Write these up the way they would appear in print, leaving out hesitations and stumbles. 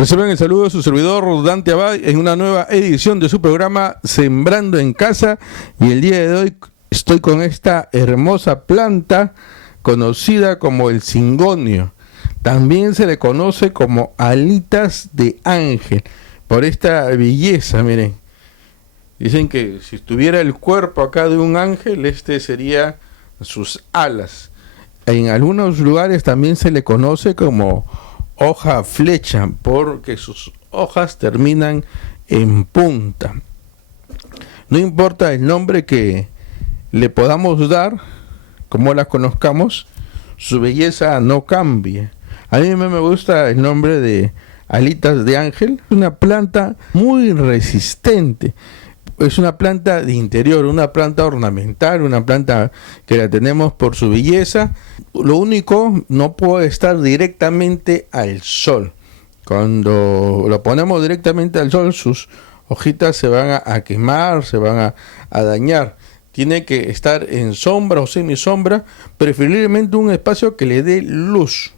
Reciban el saludo de su servidor Dante Abad en una nueva edición de su programa Sembrando en Casa, y el día de hoy estoy con esta hermosa planta conocida como el cingonio. También se le conoce como alitas de ángel por esta belleza. Miren, dicen que si tuviera el cuerpo acá de un ángel, este sería sus alas. En algunos lugares también se le conoce como hoja flecha, porque sus hojas terminan en punta. No importa el nombre que le podamos dar, como la conozcamos, su belleza no cambia. A mí me gusta el nombre de alitas de ángel. Es una planta muy resistente. Es una planta de interior, una planta ornamental, una planta que la tenemos por su belleza. Lo único, no puede estar directamente al sol. Cuando lo ponemos directamente al sol, sus hojitas se van a quemar, se van a dañar. Tiene que estar en sombra o semisombra, preferiblemente un espacio que le dé luz,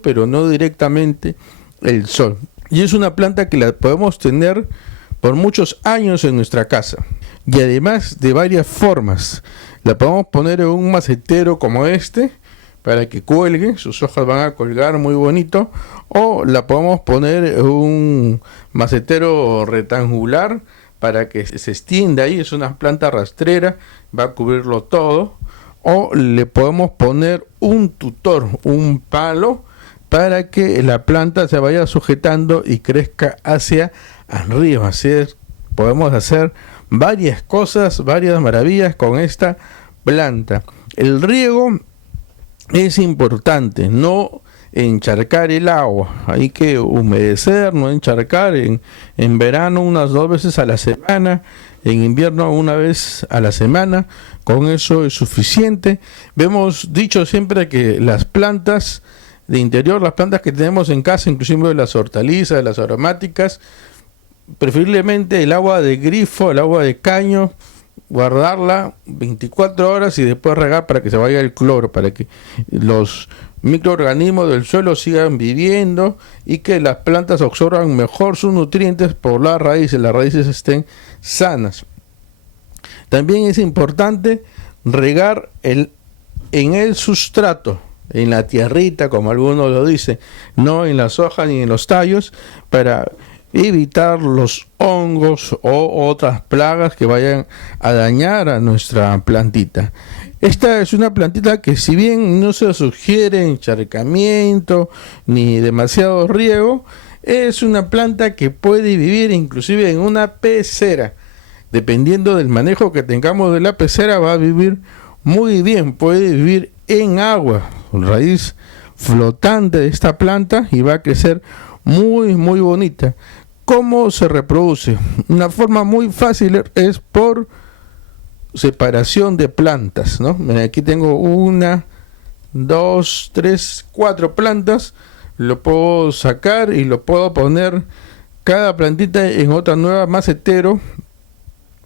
pero no directamente el sol. Y es una planta que la podemos tener por muchos años en nuestra casa, y además de varias formas. La podemos poner en un macetero como este para que cuelgue, sus hojas van a colgar muy bonito, o la podemos poner en un macetero rectangular para que se extienda ahí. Es una planta rastrera, va a cubrirlo todo. O le podemos poner un tutor, un palo, para que la planta se vaya sujetando y crezca hacia arriba. Así es, podemos hacer varias cosas, varias maravillas con esta planta. El riego es importante, no encharcar el agua, hay que humedecer, no encharcar. En verano unas 2 veces a la semana, en invierno una vez a la semana, con eso es suficiente. Hemos dicho siempre que las plantas de interior, las plantas que tenemos en casa, inclusive las hortalizas, las aromáticas, preferiblemente el agua de grifo, el agua de caño, guardarla 24 horas y después regar para que se vaya el cloro, para que los microorganismos del suelo sigan viviendo y que las plantas absorban mejor sus nutrientes por las raíces estén sanas. También es importante regar en el sustrato, en la tierrita, como algunos lo dicen, no en las hojas ni en los tallos, para evitar los hongos o otras plagas que vayan a dañar a nuestra plantita. Esta es una plantita que, si bien no se sugiere encharcamiento ni demasiado riego, es una planta que puede vivir inclusive en una pecera. Dependiendo del manejo que tengamos de la pecera, va a vivir muy bien. Puede vivir en agua, raíz flotante de esta planta, y va a crecer muy bonita. ¿Cómo se reproduce? Una forma muy fácil es por separación de plantas, ¿no? Aquí tengo 1, 2, 3, 4 plantas. Lo puedo sacar y lo puedo poner cada plantita en otra nueva macetero,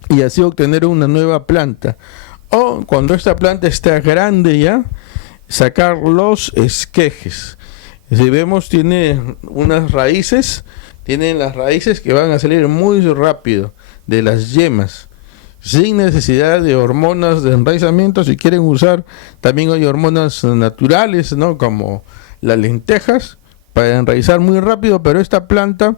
y así obtener una nueva planta. O cuando esta planta está grande ya, sacar los esquejes. Si vemos, tiene unas raíces. Tienen las raíces que van a salir muy rápido de las yemas, sin necesidad de hormonas de enraizamiento. Si quieren usar, también hay hormonas naturales, ¿no?, como las lentejas, para enraizar muy rápido, pero esta planta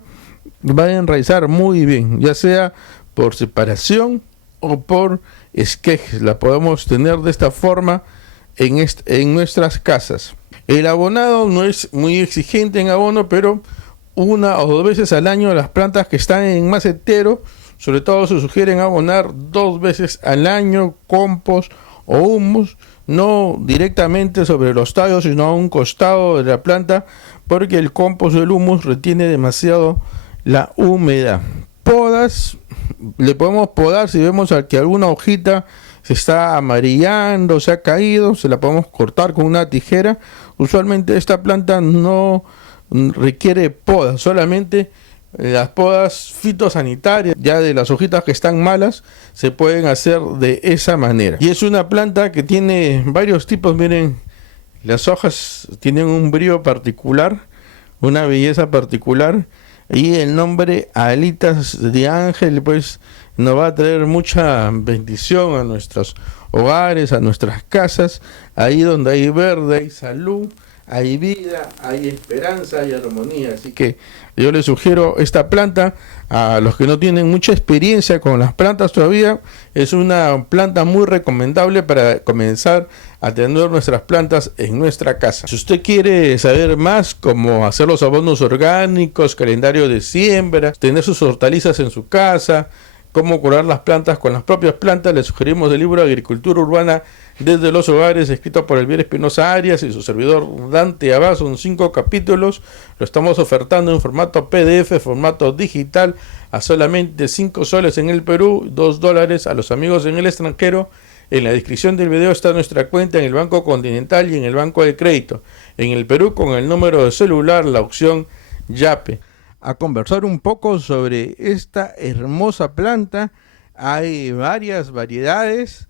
va a enraizar muy bien, ya sea por separación o por esquejes. La podemos tener de esta forma en nuestras casas. El abonado no es muy exigente en abono, pero 1 o 2 veces al año. Las plantas que están en macetero, sobre todo, se sugieren abonar 2 veces al año, compost o humus, no directamente sobre los tallos, sino a un costado de la planta, porque el compost o el humus retiene demasiado la humedad. Podas, le podemos podar si vemos que alguna hojita se está amarillando, se ha caído, se la podemos cortar con una tijera. Usualmente esta planta no requiere poda, solamente las podas fitosanitarias, ya de las hojitas que están malas, se pueden hacer de esa manera. Y es una planta que tiene varios tipos. Miren, las hojas tienen un brillo particular, una belleza particular. Y el nombre Alitas de Ángel pues nos va a traer mucha bendición a nuestros hogares, a nuestras casas, ahí donde hay verde, hay salud, hay vida, hay esperanza, hay armonía. Así que yo les sugiero esta planta a los que no tienen mucha experiencia con las plantas todavía. Es una planta muy recomendable para comenzar a tener nuestras plantas en nuestra casa. Si usted quiere saber más cómo hacer los abonos orgánicos, calendario de siembra, tener sus hortalizas en su casa, cómo curar las plantas con las propias plantas, le sugerimos el libro Agricultura Urbana desde los Hogares, escrito por Elvira Espinosa Arias y su servidor Dante Abad. Son 5 capítulos, lo estamos ofertando en formato PDF, formato digital, a solamente 5 soles en el Perú, $2 a los amigos en el extranjero. En la descripción del video está nuestra cuenta en el Banco Continental y en el Banco de Crédito. En el Perú, con el número de celular, la opción Yape. A conversar un poco sobre esta hermosa planta. Hay varias variedades.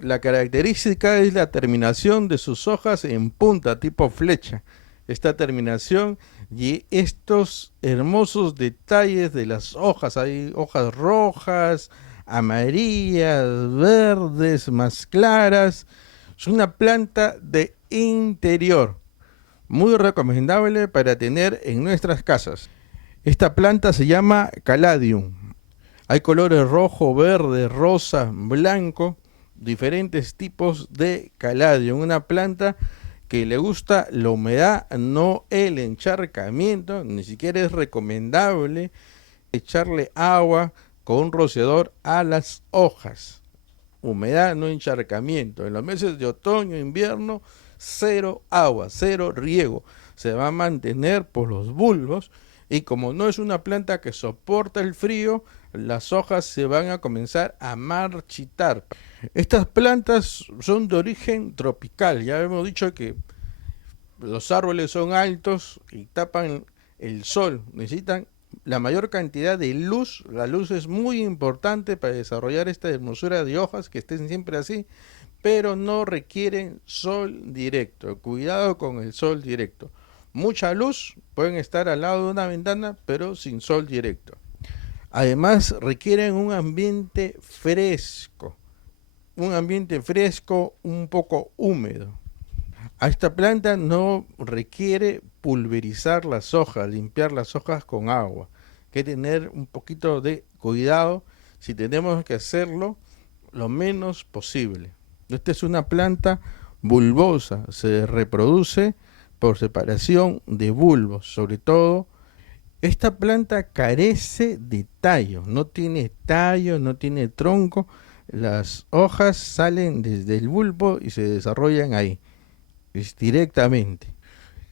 La característica es la terminación de sus hojas en punta, tipo flecha. Esta terminación y estos hermosos detalles de las hojas. Hay hojas rojas, amarillas, verdes, más claras. Es una planta de interior, muy recomendable para tener en nuestras casas. Esta planta se llama Caladium. Hay colores rojo, verde, rosa, blanco, diferentes tipos de Caladium. Una planta que le gusta la humedad, no el encharcamiento. Ni siquiera es recomendable echarle agua con un rociador a las hojas. Humedad, no encharcamiento. En los meses de otoño e invierno, cero agua, cero riego. Se va a mantener por los bulbos, y como no es una planta que soporta el frío, las hojas se van a comenzar a marchitar. Estas plantas son de origen tropical. Ya hemos dicho que los árboles son altos y tapan el sol. Necesitan la mayor cantidad de luz. La luz es muy importante para desarrollar esta hermosura de hojas, que estén siempre así, pero no requieren sol directo. Cuidado con el sol directo. Mucha luz, pueden estar al lado de una ventana, pero sin sol directo. Además, requieren un ambiente fresco, un poco húmedo. A esta planta no requiere pulverizar las hojas, limpiar las hojas con agua. Hay que tener un poquito de cuidado. Si tenemos que hacerlo, lo menos posible. Esta es una planta bulbosa, se reproduce por separación de bulbos. Sobre todo, esta planta carece de tallo, no tiene tronco. Las hojas salen desde el bulbo y se desarrollan ahí, directamente.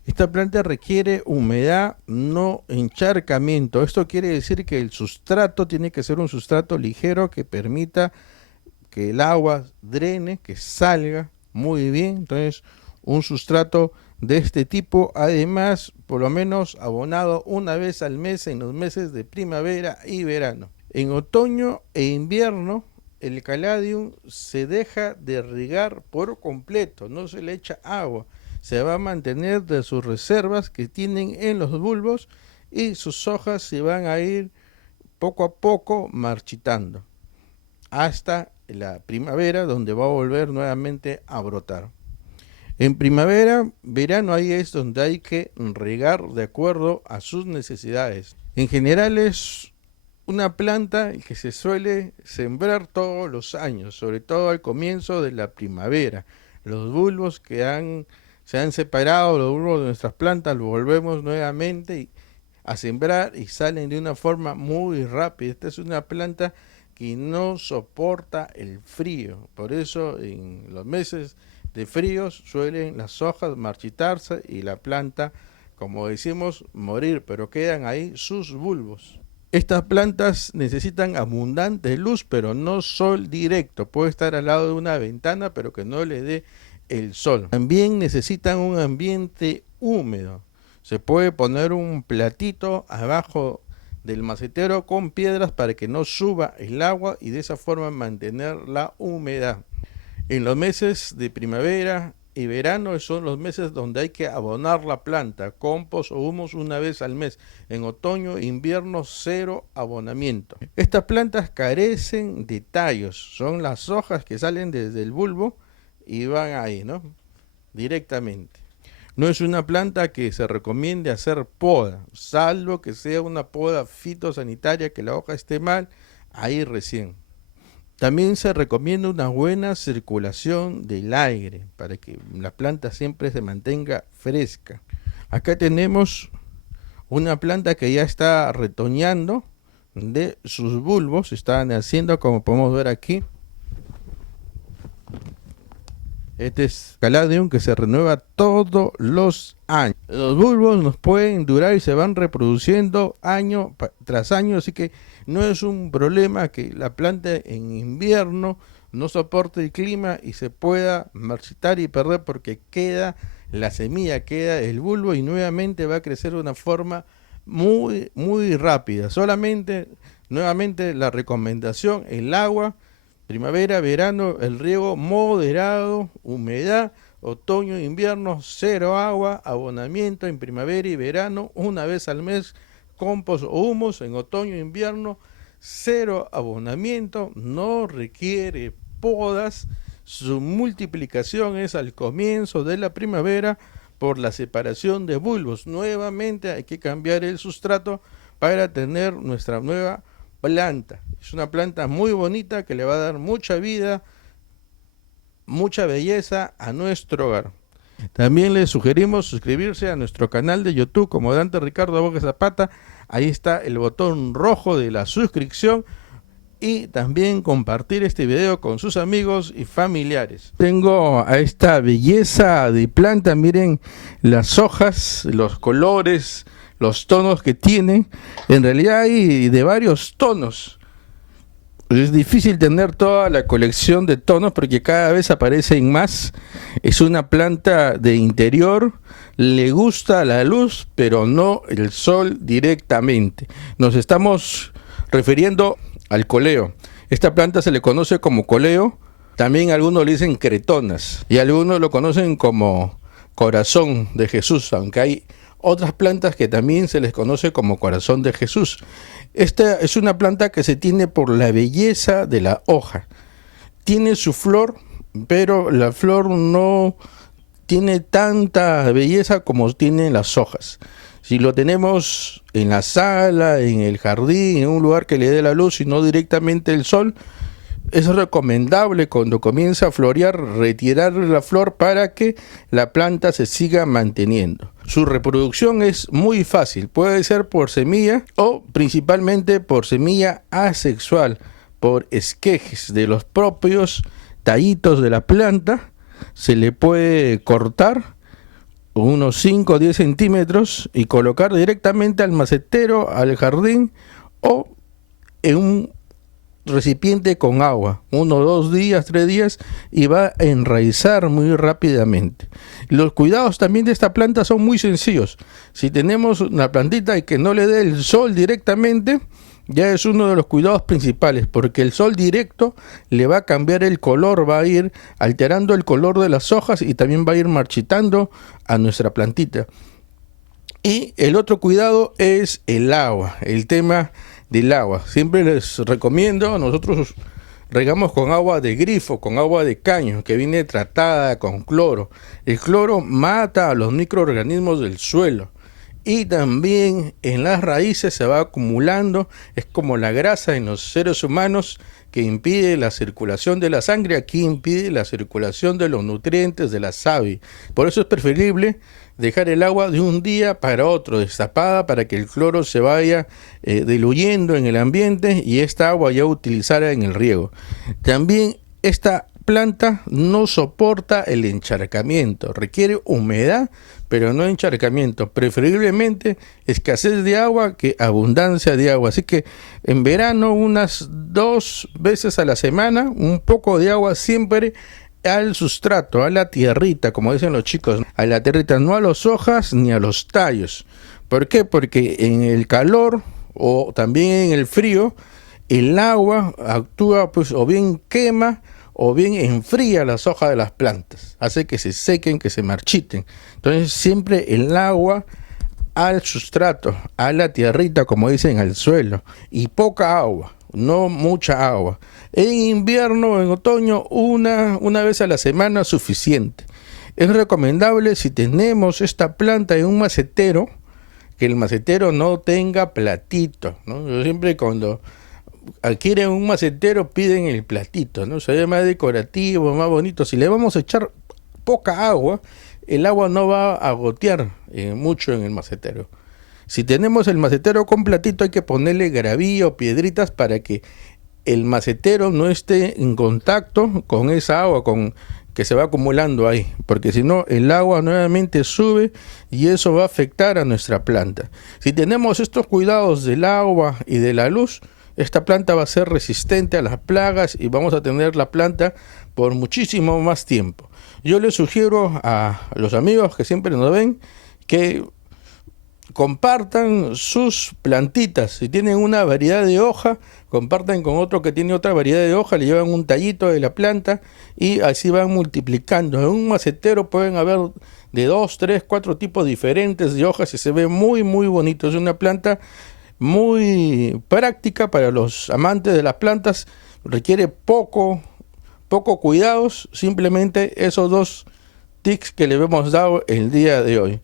Esta planta requiere humedad, no encharcamiento. Esto quiere decir que el sustrato tiene que ser un sustrato ligero que permita que el agua drene, que salga muy bien. Entonces, un sustrato de este tipo, además, por lo menos abonado una vez al mes en los meses de primavera y verano. En otoño e invierno, el Caladium se deja de regar por completo, no se le echa agua. Se va a mantener de sus reservas que tienen en los bulbos, y sus hojas se van a ir poco a poco marchitando hasta la primavera, donde va a volver nuevamente a brotar. En primavera, verano, ahí es donde hay que regar de acuerdo a sus necesidades. En general es una planta que se suele sembrar todos los años, sobre todo al comienzo de la primavera. Los bulbos que se han separado, los bulbos de nuestras plantas, los volvemos nuevamente a sembrar y salen de una forma muy rápida. Esta es una planta que no soporta el frío, por eso en los meses de fríos suelen las hojas marchitarse y la planta, como decimos, morir, pero quedan ahí sus bulbos. Estas plantas necesitan abundante luz, pero no sol directo. Puede estar al lado de una ventana, pero que no le dé el sol. También necesitan un ambiente húmedo. Se puede poner un platito abajo del macetero con piedras para que no suba el agua y de esa forma mantener la humedad. En los meses de primavera y verano son los meses donde hay que abonar la planta, compost o humus una vez al mes. En otoño e invierno, cero abonamiento. Estas plantas carecen de tallos, son las hojas que salen desde el bulbo y van ahí, ¿no? Directamente. No es una planta que se recomiende hacer poda, salvo que sea una poda fitosanitaria, que la hoja esté mal, ahí recién. También se recomienda una buena circulación del aire para que la planta siempre se mantenga fresca. Acá tenemos una planta que ya está retoñando de sus bulbos, están haciendo, como podemos ver aquí. Este es Caladium, que se renueva todos los años. Los bulbos nos pueden durar y se van reproduciendo año tras año, así que no es un problema que la planta en invierno no soporte el clima y se pueda marchitar y perder, porque queda la semilla, queda el bulbo y nuevamente va a crecer de una forma muy rápida. Solamente, nuevamente, la recomendación: el agua, primavera, verano, el riego moderado, humedad, otoño e invierno, cero agua, abonamiento en primavera y verano, una vez al mes, compost o humus. En otoño e invierno, cero abonamiento, no requiere podas. Su multiplicación es al comienzo de la primavera por la separación de bulbos. Nuevamente hay que cambiar el sustrato para tener nuestra nueva planta. Es una planta muy bonita que le va a dar mucha vida, mucha belleza a nuestro hogar. También les sugerimos suscribirse a nuestro canal de YouTube como Dante Ricardo Bogue Zapata. Ahí está el botón rojo de la suscripción, y también compartir este video con sus amigos y familiares. Tengo a esta belleza de planta, miren las hojas, los colores, los tonos que tienen. En realidad hay de varios tonos. Es difícil tener toda la colección de tonos porque cada vez aparecen más. Es una planta de interior, le gusta la luz, pero no el sol directamente. Nos estamos refiriendo al coleo. Esta planta se le conoce como coleo, también algunos le dicen cretonas y algunos lo conocen como corazón de Jesús, aunque hay otras plantas que también se les conoce como corazón de Jesús. Esta es una planta que se tiene por la belleza de la hoja. Tiene su flor, pero la flor no tiene tanta belleza como tienen las hojas. Si lo tenemos en la sala, en el jardín, en un lugar que le dé la luz y no directamente el sol, es recomendable cuando comienza a florear retirar la flor para que la planta se siga manteniendo. Su reproducción es muy fácil, puede ser por semilla o principalmente por semilla asexual, por esquejes de los propios tallitos de la planta. Se le puede cortar unos 5 o 10 centímetros y colocar directamente al macetero, al jardín o en un recipiente con agua, 1, 2 días, 3 días, y va a enraizar muy rápidamente. Los cuidados también de esta planta son muy sencillos. Si tenemos una plantita y que no le dé el sol directamente, ya es uno de los cuidados principales, porque el sol directo le va a cambiar el color, va a ir alterando el color de las hojas y también va a ir marchitando a nuestra plantita. Y el otro cuidado es el agua, el tema del agua. Siempre les recomiendo, nosotros regamos con agua de grifo, con agua de caño, que viene tratada con cloro. El cloro mata a los microorganismos del suelo. Y también en las raíces se va acumulando, es como la grasa en los seres humanos que impide la circulación de la sangre, aquí impide la circulación de los nutrientes de la savia. Por eso es preferible dejar el agua de un día para otro destapada para que el cloro se vaya diluyendo en el ambiente y esta agua ya utilizada en el riego. También esta planta no soporta el encharcamiento, requiere humedad pero no encharcamiento, preferiblemente escasez de agua que abundancia de agua. Así que en verano unas 2 veces a la semana, un poco de agua siempre al sustrato, a la tierrita, como dicen los chicos, a la tierrita, no a las hojas ni a los tallos. ¿Por qué? Porque en el calor o también en el frío, el agua actúa pues o bien quema o bien enfría las hojas de las plantas, hace que se sequen, que se marchiten. Entonces siempre el agua al sustrato, a la tierrita, como dicen, al suelo, y poca agua, no mucha agua. En invierno, en otoño, una vez a la semana suficiente. Es recomendable, si tenemos esta planta en un macetero, que el macetero no tenga platito, ¿no? Yo siempre cuando adquieren un macetero piden el platito, ¿no? Se ve más decorativo, más bonito. Si le vamos a echar poca agua, el agua no va a gotear mucho en el macetero. Si tenemos el macetero con platito, hay que ponerle gravillo, piedritas, para que el macetero no esté en contacto con esa agua que se va acumulando ahí, porque si no el agua nuevamente sube y eso va a afectar a nuestra planta. Si tenemos estos cuidados del agua y de la luz, esta planta va a ser resistente a las plagas y vamos a tener la planta por muchísimo más tiempo. Yo les sugiero a los amigos que siempre nos ven que compartan sus plantitas. Si tienen una variedad de hoja, compartan con otro que tiene otra variedad de hoja, le llevan un tallito de la planta y así van multiplicando. En un macetero pueden haber de 2, 3, 4 tipos diferentes de hojas y se ve muy muy bonito. Es una planta muy práctica para los amantes de las plantas, requiere poco cuidados, simplemente esos 2 tips que le hemos dado el día de hoy.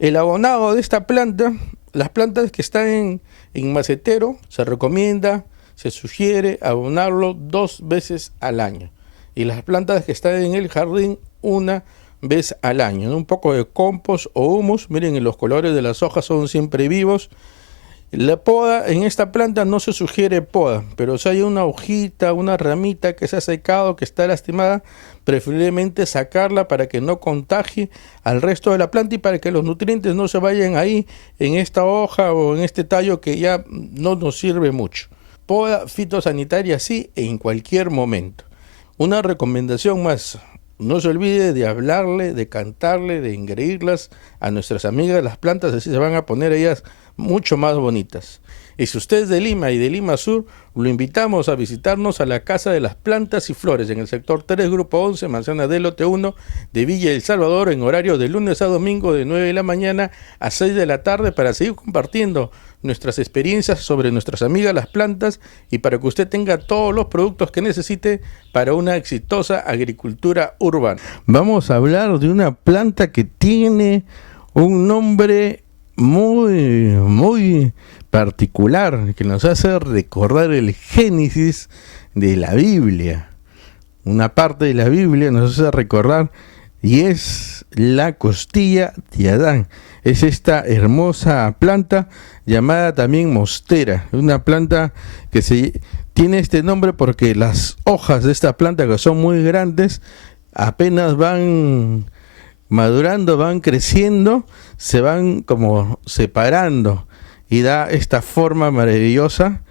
El abonado de esta planta, las plantas que están en macetero, se recomienda, se sugiere abonarlo 2 veces al año. Y las plantas que están en el jardín, 1 vez al año. Un poco de compost o humus, miren, los colores de las hojas son siempre vivos. La poda, en esta planta no se sugiere poda, pero si hay una hojita, una ramita que se ha secado, que está lastimada, preferiblemente sacarla para que no contagie al resto de la planta y para que los nutrientes no se vayan ahí en esta hoja o en este tallo que ya no nos sirve mucho. Poda fitosanitaria sí, en cualquier momento. Una recomendación más: no se olvide de hablarle, de cantarle, de engreírlas a nuestras amigas las plantas, así se van a poner ellas mucho más bonitas. Y si usted es de Lima y de Lima Sur, lo invitamos a visitarnos a la Casa de las Plantas y Flores en el sector 3, grupo 11, manzana del lote 1 de Villa El Salvador, en horario de lunes a domingo de 9 de la mañana a 6 de la tarde, para seguir compartiendo nuestras experiencias sobre nuestras amigas las plantas y para que usted tenga todos los productos que necesite para una exitosa agricultura urbana. Vamos a hablar de una planta que tiene un nombre muy particular, que nos hace recordar el Génesis de la Biblia. Una parte de la Biblia nos hace recordar, y es la costilla de Adán. Es esta hermosa planta llamada también mostera, una planta que tiene este nombre porque las hojas de esta planta, que son muy grandes, apenas van madurando, van creciendo, se van como separando y da esta forma maravillosa,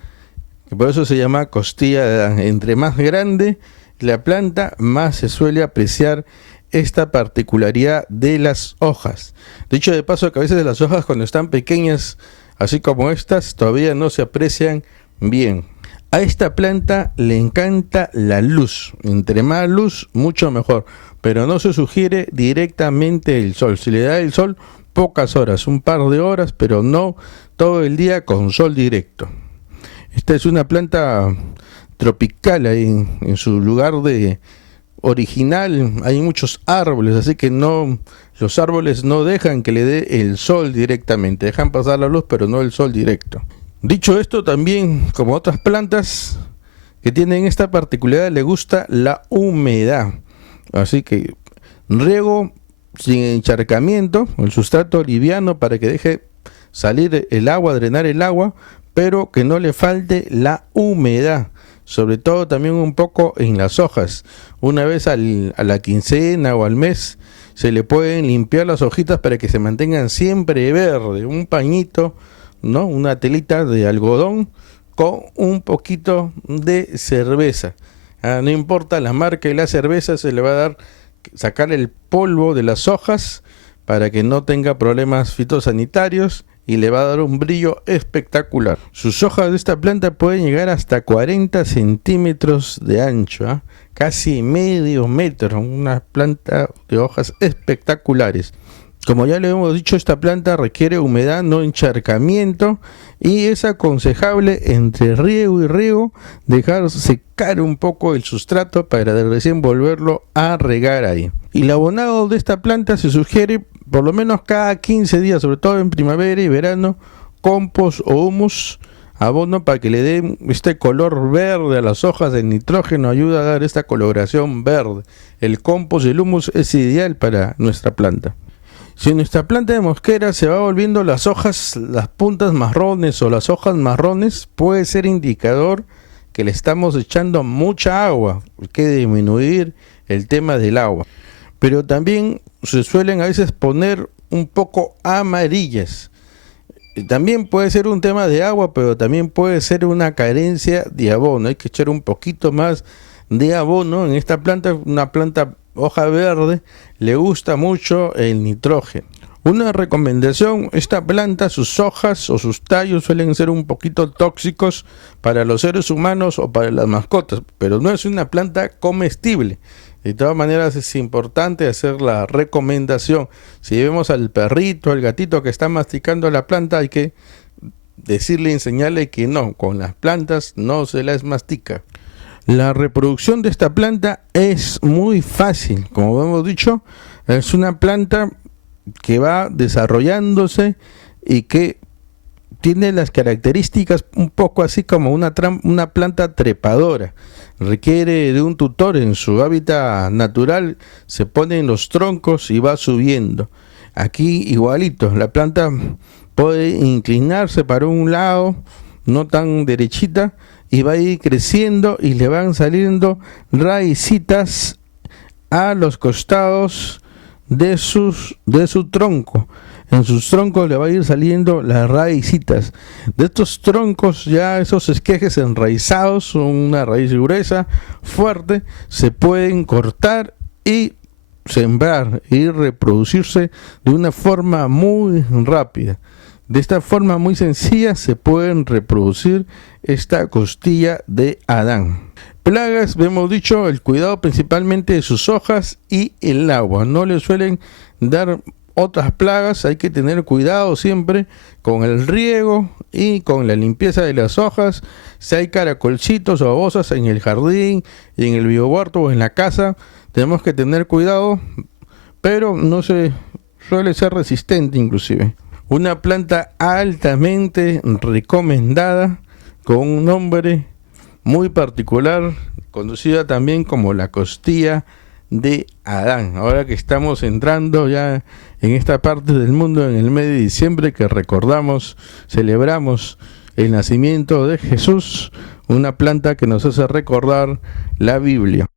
que por eso se llama costilla de Adán. Entre más grande la planta, más se suele apreciar esta particularidad de las hojas. Dicho de paso, que a veces las hojas, cuando están pequeñas, así como estas, todavía no se aprecian bien. A esta planta le encanta la luz. Entre más luz, mucho mejor. Pero no se sugiere directamente el sol. Si le da el sol, pocas horas, un par de horas, pero no todo el día con sol directo. Esta es una planta tropical, ahí en su lugar de original hay muchos árboles, así que los árboles no dejan que le dé el sol directamente, dejan pasar la luz, pero no el sol directo. Dicho esto, también, como otras plantas que tienen esta particularidad, le gusta la humedad. Así que riego sin encharcamiento, el sustrato liviano para que deje salir el agua, drenar el agua, pero que no le falte la humedad, sobre todo también un poco en las hojas. Una vez a la quincena o al mes se le pueden limpiar las hojitas para que se mantengan siempre verde, un pañito, ¿no? Una telita de algodón con un poquito de cerveza. No importa la marca de la cerveza, se le va a dar, sacar el polvo de las hojas para que no tenga problemas fitosanitarios y le va a dar un brillo espectacular. Sus hojas de esta planta pueden llegar hasta 40 centímetros de ancho, casi medio metro, una planta de hojas espectaculares. Como ya le hemos dicho, esta planta requiere humedad, no encharcamiento, y es aconsejable entre riego y riego dejar secar un poco el sustrato para recién volverlo a regar ahí. Y el abonado de esta planta se sugiere por lo menos cada 15 días, sobre todo en primavera y verano, compost o humus, abono para que le dé este color verde a las hojas. El nitrógeno ayuda a dar esta coloración verde. El compost y el humus es ideal para nuestra planta. Si nuestra planta de mosquera se va volviendo las hojas, las puntas marrones o las hojas marrones, puede ser indicador que le estamos echando mucha agua. Hay que disminuir el tema del agua. Pero también se suelen a veces poner un poco amarillas. También puede ser un tema de agua, pero también puede ser una carencia de abono. Hay que echar un poquito más de abono en esta planta, una planta hoja verde, le gusta mucho el nitrógeno. Una recomendación: esta planta, sus hojas o sus tallos suelen ser un poquito tóxicos para los seres humanos o para las mascotas, pero no es una planta comestible. De todas maneras es importante hacer la recomendación. Si vemos al perrito, al gatito que está masticando la planta, hay que decirle, enseñarle que no, con las plantas no se las mastica. La reproducción de esta planta es muy fácil. Como hemos dicho, es una planta que va desarrollándose y que tiene las características un poco así como una planta trepadora. Requiere de un tutor. En su hábitat natural se pone en los troncos y va subiendo. Aquí igualito, la planta puede inclinarse para un lado, no tan derechita, y va a ir creciendo y le van saliendo raicitas a los costados de su tronco. En sus troncos le va a ir saliendo las raicitas. De estos troncos, ya esos esquejes enraizados, son una raíz gruesa, fuerte, se pueden cortar y sembrar y reproducirse de una forma muy rápida. De esta forma muy sencilla se pueden reproducir esta costilla de Adán. Plagas, hemos dicho, el cuidado principalmente de sus hojas y el agua. No le suelen dar otras plagas, hay que tener cuidado siempre con el riego y con la limpieza de las hojas. Si hay caracolcitos o babosas en el jardín, y en el biohuerto o en la casa, tenemos que tener cuidado, pero no se suele ser resistente inclusive. Una planta altamente recomendada con un nombre muy particular, conocida también como la costilla de Adán. Ahora que estamos entrando ya en esta parte del mundo en el mes de diciembre, que recordamos, celebramos el nacimiento de Jesús, una planta que nos hace recordar la Biblia.